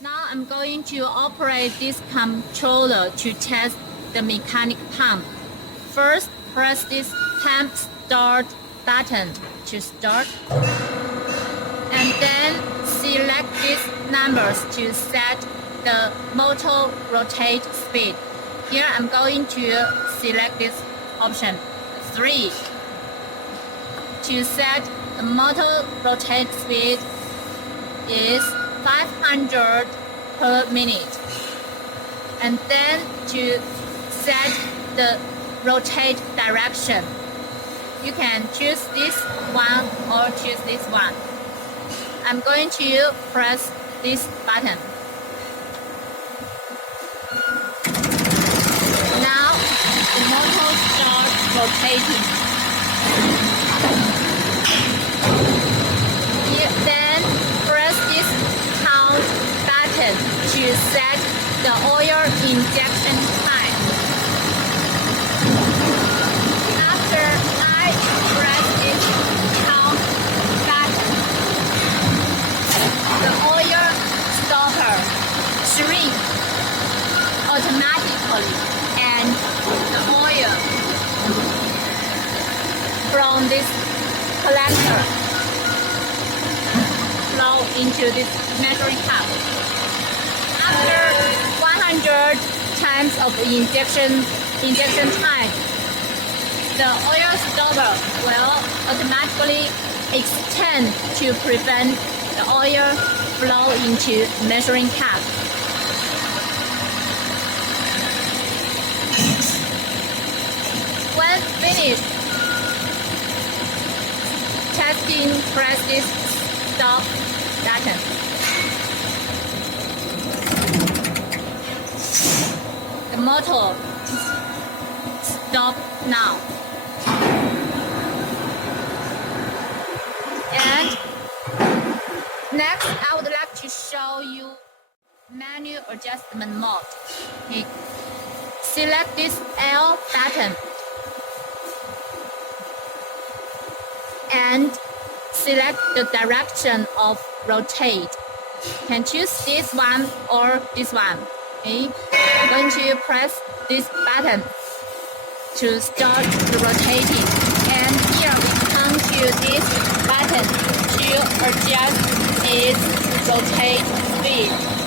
Now I'm going to operate this controller to test the mechanic pump. First, press this pump start button to start. And then select these numbers to set the motor rotate speed. Here I'm going to select this option 3. To set the motor rotate speed is 500 per minute. And then to set the rotate direction, you can choose this one or choose this one. I'm going to press this button. Now the motor starts rotating. Then press this count button to set the oil injection time. After I press this count button, the oil stopper shrinks automatically and the oil from this collector flow into this measuring cup. After 100 times of injection time, the oil stopper will automatically extend to prevent the oil flow into measuring cup. When finished testing, press this stop button. The motor stop now. And next, I would like to show you manual adjustment mode. Okay. Select this L button and select the direction of rotate. You can choose this one or this one. Okay. I'm going to press this button to start the rotating. And here we come to this button to adjust its rotate speed.